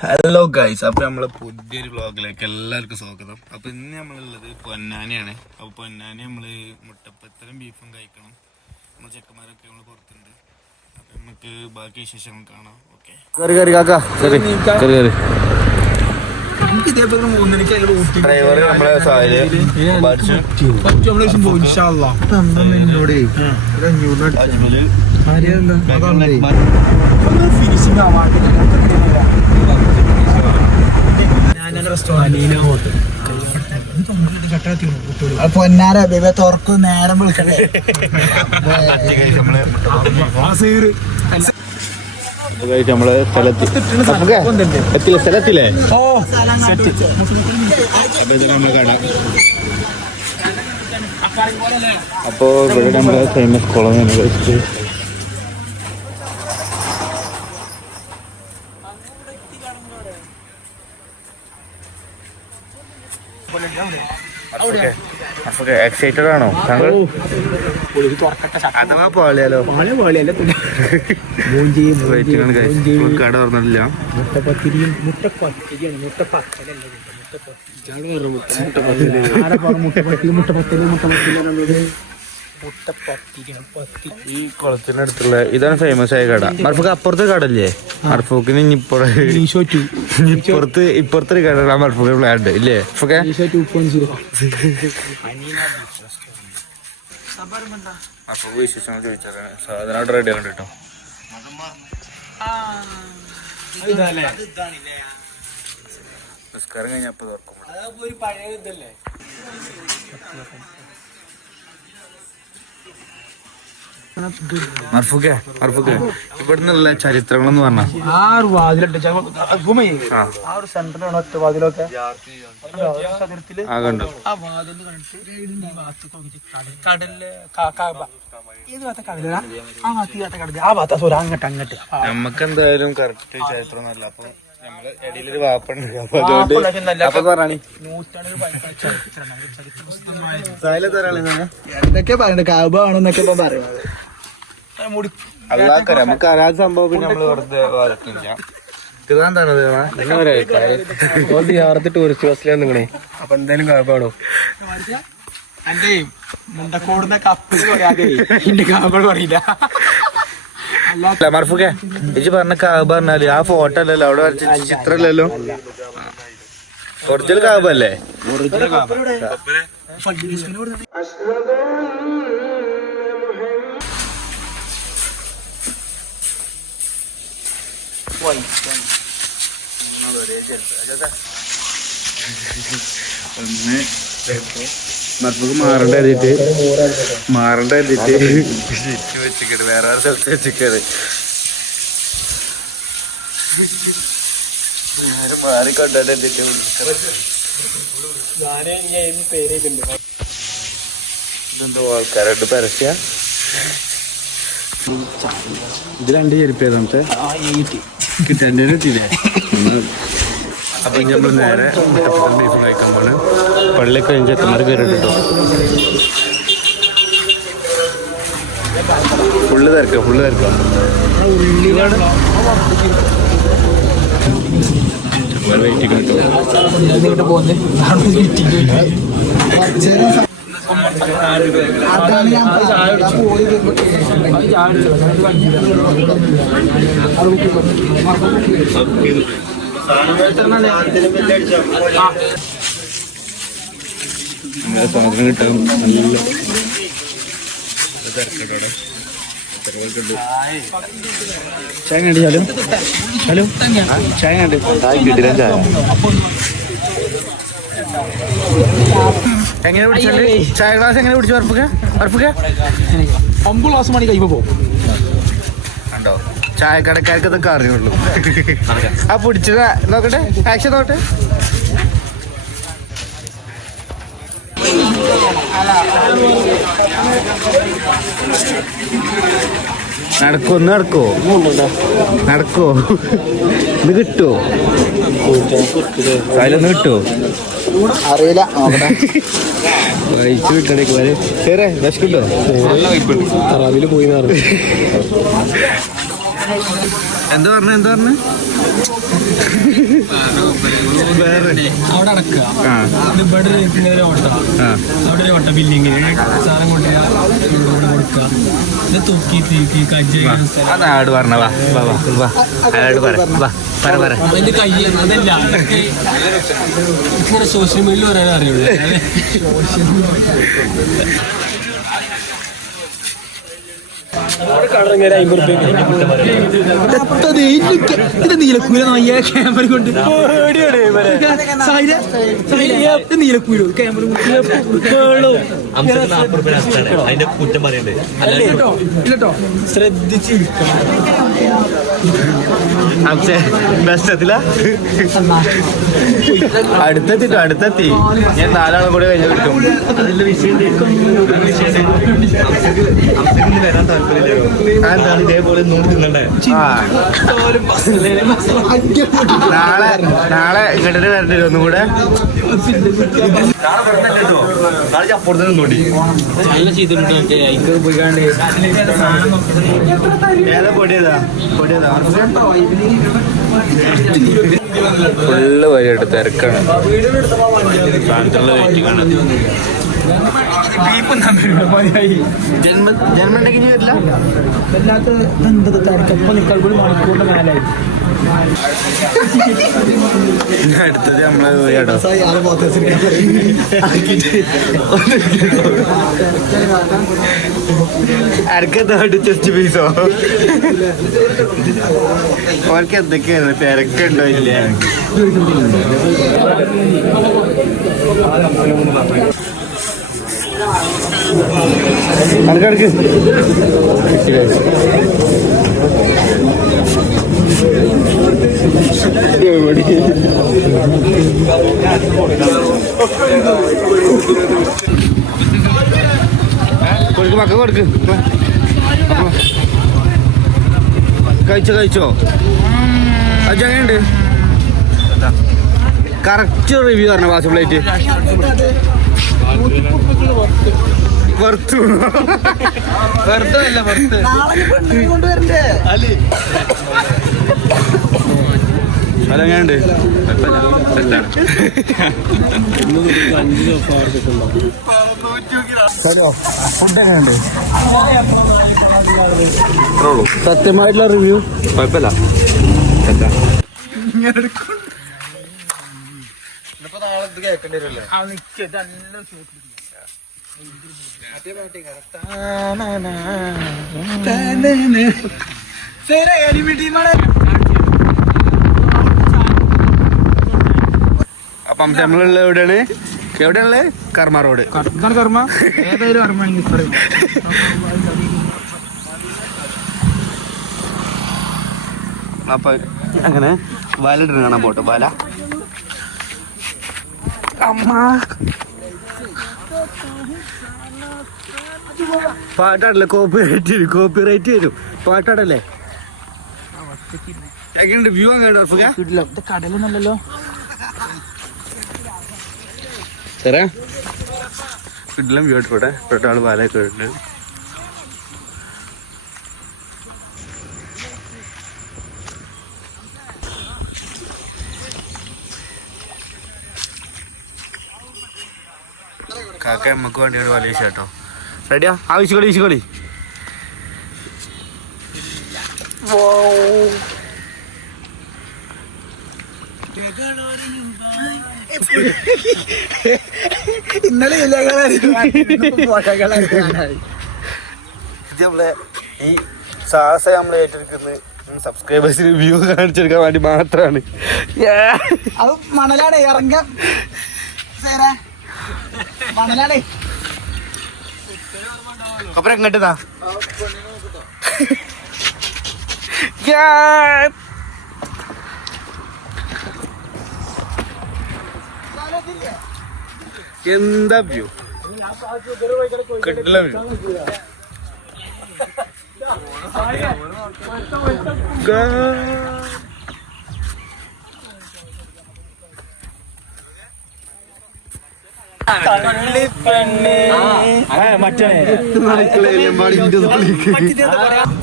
Hello guys, അപ്പൊ നമ്മളെ പുതിയൊരു വ്ളോഗിലേക്ക് എല്ലാവർക്കും സ്വാഗതം. അപ്പൊ ഇന്ന് നമ്മളുള്ളത് പൊന്നാനിയാണ്. അപ്പൊ പൊന്നാനി നമ്മള് മുട്ടപ്പത്തലും ബീഫും കഴിക്കണം. നമ്മൾ ചെക്കന്മാരൊക്കെ നമ്മള് പുറത്തുണ്ട്. അപ്പൊ നമുക്ക് ബാക്കി വിശേഷങ്ങൾ കാണാം. ഓക്കെ, ഡ്രൈവർ നമ്മളെ പൊന്നാര ബേബ തുറക്കും നേരം വിളിക്കണ്ടേ. നമ്മള് സ്ഥലത്തില്ലേ അപ്പൊ ഇവിടെ നമ്മളെ ഫേമസ് കുളമാണ്. എക്സൈറ്റഡ് ആണോ താങ്കൾ? അഥവാ പാളിയാലോ? കട തുറന്നിട്ടില്ല. ഈ കുളത്തിന്റെ അടുത്തുള്ള ഇതാണ് ഫേമസ് ആയ കട. മർഫൂക്ക് അപ്പുറത്തെ കടല്ലേ? മർഫൂക്കിന് ഇപ്പുറത്തൊരു കട മർഫൂക്ക് പ്ലാൻ ഇല്ലേ? മർഫൂക്ക് വിശേഷങ്ങൾ ചോദിച്ചാൽ സാധനം അവിടെ റെഡി ആവുന്നുണ്ട് കേട്ടോ. നിസ്കാരം കഴിഞ്ഞപ്പോ തുറക്കും. മർഫൂക്കെ ഇവിടുന്നുള്ള ചരിത്രങ്ങളെന്ന് പറഞ്ഞാൽ നമുക്ക് എന്തായാലും കറക്റ്റ് ചരിത്രം ഒന്നല്ല. അപ്പൊ നമ്മള് ഇടയിലൊരു വാപ്പുണ്ട്. എന്തൊക്കെ പറയണ്ട കാബ ആണെന്നൊക്കെ ഇപ്പൊ പറയുന്നത്. നമുക്ക് അറിയാത്ത സംഭവം പിന്നെ നമ്മള് വെറുതെ വളർത്തില്ല. ടൂറിസ്റ്റ് ബസ്സിലാണ് നിങ്ങളെ. അപ്പൊ എന്തായാലും കാബാണോ? എന്റെ മുണ്ടക്കോടുന്ന കപ്പിൽ പറയാതെ എന്റെ കാബൾ പറയില്ല. മർഫൂക്കെ ചേച്ചി പറഞ്ഞ കാബ് പറഞ്ഞാല് ആ ഫോട്ടോ അല്ലല്ലോ, അവിടെ വരച്ച ചിത്രമല്ലല്ലോ. ഒറിജിനൽ കാബ് അല്ലേ? മർഫൂക്ക് മാറണ്ട വെച്ചിട്ട് വേറെ സ്ഥലത്ത് വെച്ചിട്ട് മാറിക്കൊണ്ടേ ഇതെന്തോ ആൾക്കാരായിട്ട് പരസ്യ. ഇത് രണ്ട് ചെരുപ്പ് നമുക്ക് കിട്ടില്ലേ? അപ്പൊ നമ്മൾ നേരെ ബീഫ് കഴിക്കാൻ പോലെ പള്ളി കഴിഞ്ഞ ചെക്കന്മാർ കയറിട്ടോ. ഫുള്ള് തിരക്കാം വെയിറ്റ് കിട്ടും. സാധനം കിട്ടും. നല്ല തിരക്കട്ടോടെ ചായ കണ്ടിച്ചാലും ഹലോ ചായ കണ്ട് കിട്ടില്ല. ചായ എങ്ങനെ പിടിച്ചത്? ചായ ഗ്ലാസ് എങ്ങനെ പിടിച്ചു? ഉറപ്പിക്ക 9 ഗ്ലാസ് മണി കഴിയുമ്പോ പോകും കണ്ടോ? ചായക്കടക്കാർക്ക് ഇതൊക്കെ അറിയുള്ളൂ. ആ പിടിച്ചത് നോക്കട്ടെ, ആക്ഷൻ നോക്കട്ടെ. നടക്കോ ഇത് കിട്ടുമോ? അതിലൊന്ന് കിട്ടുമോ അറിയില്ല. വഹിച്ചു വിട്ടേക്ക് വരെ ശരി. വിശക്കുണ്ടോ? അറാബില് പോയി എന്താ പറഞ്ഞ അവിടെ അടക്കുക ഇവിടെ ഒരു ഓട്ട അവിടെ ഒരു ഓട്ട ബില്ലിങ്ങിന് സാധനം കൊണ്ടുപോയി കൊടുക്കുക ഇത് തൂക്കി തീക്കി കജ്ജ അതാട് പറഞ്ഞ വാ വാ വാ വാ അയാളോട് പറ അതിന്റെ കൈ അതല്ല ഇങ്ങനെ സോഷ്യൽ മീഡിയയിൽ പറയാൻ അറിയുള്ളൂ നീലക്കൂല ക്യാമറ കൊണ്ട് നീലക്കൂലോ ക്യാമറ അതിന്റെ കുറ്റം പറയണ്ടേ ഇല്ലട്ടോ ശ്രദ്ധിച്ചിരിക്കണം അടുത്തെത്തി ഞാൻ 4 ആളും കൂടെ കഴിഞ്ഞ കിട്ടും അതിന്റെ വിഷയം വരാൻ താല്പര്യമില്ലല്ലോ അതാണ് ഇതേപോലെ നോക്കി തിന്നണ്ടേ നാളെ ഇങ്ങോട്ട് വരണ്ടേ ഒന്നും കൂടെ നാളെ അപ്പുറത്ത് നിന്നോണ്ടി നല്ല ചെയ്തിട്ടുണ്ട് പോയിക്കാണ്ട് ഏതാ പൊടിയതാ ഫുള്ള് വരിയായിട്ട് തിരക്കാണ് സാധനത്തിലുള്ള വെയിറ്റിംഗാണ് ജന്മണ്ടെങ്കിൽ വരില്ല വല്ലാത്ത എന്തത് തിരക്കപ്പം നിൽക്കാൻ കൂടി മണിക്കൂറിന്റെ മേലായി അടുത്തത് നമ്മള് കേട്ടോ അരക്കത്തോട്ട് ചെസ്റ്റ് പീസോ അവർക്ക് എന്തൊക്കെയാണ് തിരക്കുണ്ടോ ഇല്ല അടുക്കടുക്ക് കൊടുക്ക് മക്ക കൊടുക്ക് കഴിച്ചോ അതെങ്ങനെയുണ്ട് കറക്റ്റ് റിവ്യൂ പറഞ്ഞ വാസ് പ്ലേറ്റ് അതെങ്ങനെയുണ്ട് സത്യമായിട്ടുള്ള റിവ്യൂ കുഴപ്പമില്ല അപ്പം നമ്മളുള്ള എവിടെയാണ് കർമ്മ റോഡ് കർമ്മ ഏതായാലും കർമ്മ അപ്പൊ അങ്ങനെ വല ഇടുന്ന കാണാൻ പോട്ടോ വല അമ്മ പാട്ടാടല്ലേ കോപ്പി റൈറ്റ് വരും പാട്ടാടല്ലേ എങ്ങനെയുണ്ട് വ്യൂ അങ്ങനെ കടലൊന്നല്ലോ സാറേ വീട്ടിലും വ്യൂ ആയിട്ടെ പെട്ടാള് വലയൊക്കെ ഉണ്ട് കാക്ക നമുക്ക് വേണ്ടിയാണ് വല വീശ കേട്ടോ റെഡിയാ ആ വീശിക്കോളി ഇന്നലെ നമ്മളെ ഈ സാഹസം നമ്മൾ ഏറ്റെടുക്കുന്നത് സബ്സ്ക്രൈബേഴ്സിന് വ്യൂ കാണിച്ചെടുക്കാൻ വേണ്ടി മാത്രമാണ് അത് മണലാണ് ഇറങ്ങാൻ മണലാണ് അപ്പുറം എങ്ങോട്ടാ എന്താ വ്യൂ കിട്ടില്ല വ്യൂ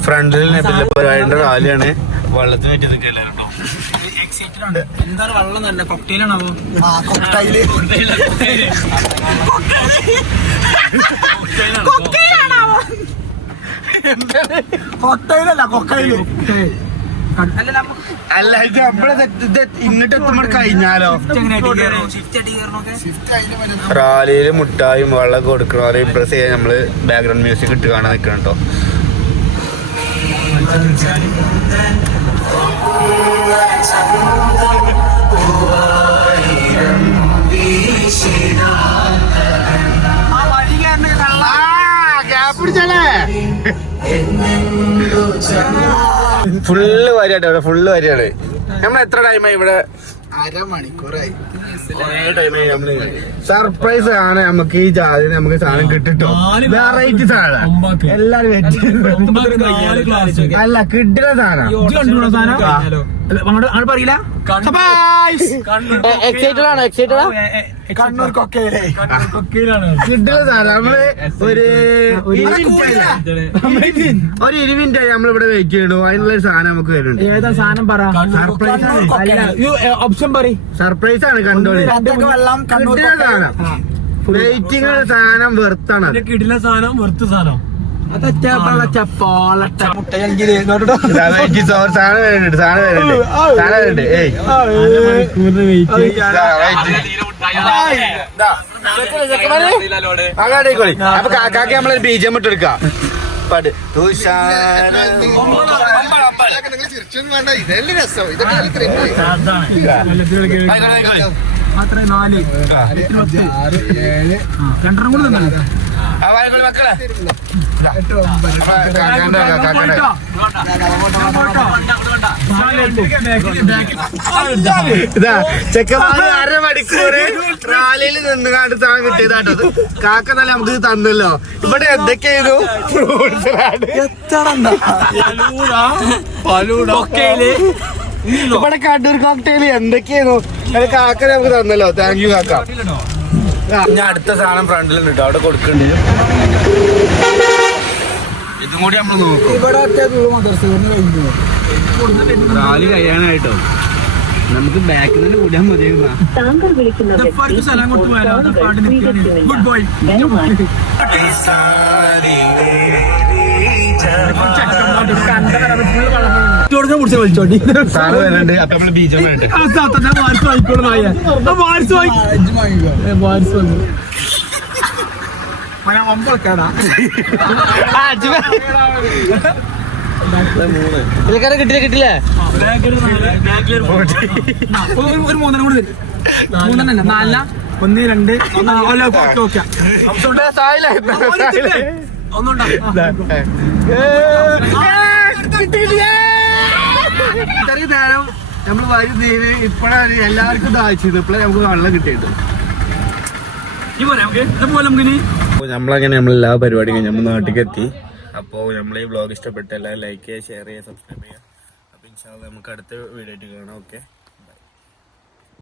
ഫ്രണ്ടിൽ പരിപാടിയുടെ റാലിയാണ് വെള്ളത്തിന് പറ്റി നിൽക്കില്ല എന്താണ് വെള്ളം തന്നെ കൊക്കയിലാണോ കൊക്കയിലല്ല കൊക്കയില് അല്ല ഇത് നമ്മളെ ഇങ്ങോട്ട് എത്തുമ്പോൾ കഴിഞ്ഞാലോ റാലിയില് മുട്ടായും വെള്ളം കൊടുക്കണവരെ ഇംപ്രസ് ചെയ്യാൻ നമ്മള് ബാക്ക്ഗ്രൗണ്ട് മ്യൂസിക് ഇട്ട് കാണാൻ നിൽക്കണം കേട്ടോ. ഫുള്ള് വരിയാട്ടോ ഇവിടെ, ഫുള്ള് വരിയാണ്. നമ്മൾ എത്ര ടൈമായി ഇവിടെ? അരമണിക്കൂറായി. സർപ്രൈസ് ആണ് നമുക്ക് ഈ ജാതി നമുക്ക് സാധനം കിട്ടിട്ടോ. വെറൈറ്റി സാധനം എല്ലാരും അല്ല കിട്ടുന്ന സാധനം പറയില്ല. എക്സൈറ്റഡ് ആണ്, എക്സൈറ്റഡ് കണ്ണൂർ കൊക്കയിലാണ് കിട്ടുന്ന സാധനം. നമ്മള് ഒരു 20 മിനിറ്റ് ആയി നമ്മളിവിടെ വെയിറ്റ് ചെയ്യണു. അതിനുള്ള സാധനം നമുക്ക് വരുന്നുണ്ട്. ഏതാ സാധനം പറ. സർപ്രൈസ് ഓപ്ഷൻ പറയും. സർപ്രൈസ് ആണ്. കണ്ടോളി കിട്ടുന്ന സാധനം. വെയിറ്റിംഗ് സാധനം വെറുത്താണ്. കിട്ടുന്ന സാധനം വെറുത്ത സാധനം അപ്പൊ കാക്കാക്ക് നമ്മളൊരു ബീജം ഇട്ടെടുക്കാം. ഇതാ ചെക്കന്മാര് 1/2 മണിക്കൂർ റാലിയിൽ നിന്ന് കണ്ട് സാധനം കിട്ടിയതാട്ടോ. കാക്ക നല്ല നമുക്ക് തന്നല്ലോ. ഇവിടെ എന്തൊക്കെയായിരുന്നു? ഇവിടെ കണ്ണൂർ കോക്ടെയില് എന്തൊക്കെയായിരുന്നു? കാക്ക നമുക്ക് തന്നല്ലോ. താങ്ക് യു കാക്ക. ഞാൻ അടുത്ത സാധനം ഫ്രണ്ടിലുണ്ട് കേട്ടോ, അവിടെ കൊടുക്കുന്നുണ്ട്. ഇതും കൂടി നമ്മൾ നോക്കും. റാലി കഴിയാനായിട്ടോ നമുക്ക് ബാക്കിൽ നിന്ന് കൂടാൻ മതിയായിരുന്നു. Good boy. വിളിച്ചോണ്ടി സാറ് വരുന്നുണ്ട്. അപ്പൊ നമ്മള് ബീജം വേണ്ട കിട്ടില്ലേ? ഒരു 3 കൂടി തരും. 3 4 1 2 ഇത്രയും നേരം നമ്മള് വരും തീര് ഇപ്പഴാണ് എല്ലാവർക്കും ദാഹിച്ചത്. ഇപ്പഴേ നമുക്ക് വെള്ളം കിട്ടിയിട്ട് നമ്മളങ്ങനെ നമ്മളെല്ലാ പരിപാടിയും കഴിഞ്ഞ് നമ്മൾ നാട്ടിലേക്ക് എത്തി. അപ്പോൾ നമ്മളെ ഈ വ്ളോഗ് ഇഷ്ടപ്പെട്ട എല്ലാവരും ലൈക്ക് ചെയ്യുക, ഷെയർ ചെയ്യുക, സബ്സ്ക്രൈബ് ചെയ്യുക. അപ്പോൾ ഇൻഷാ അല്ലാഹ് നമുക്ക് അടുത്ത വീഡിയോ ആയിട്ട് കാണാം. ഓക്കെ.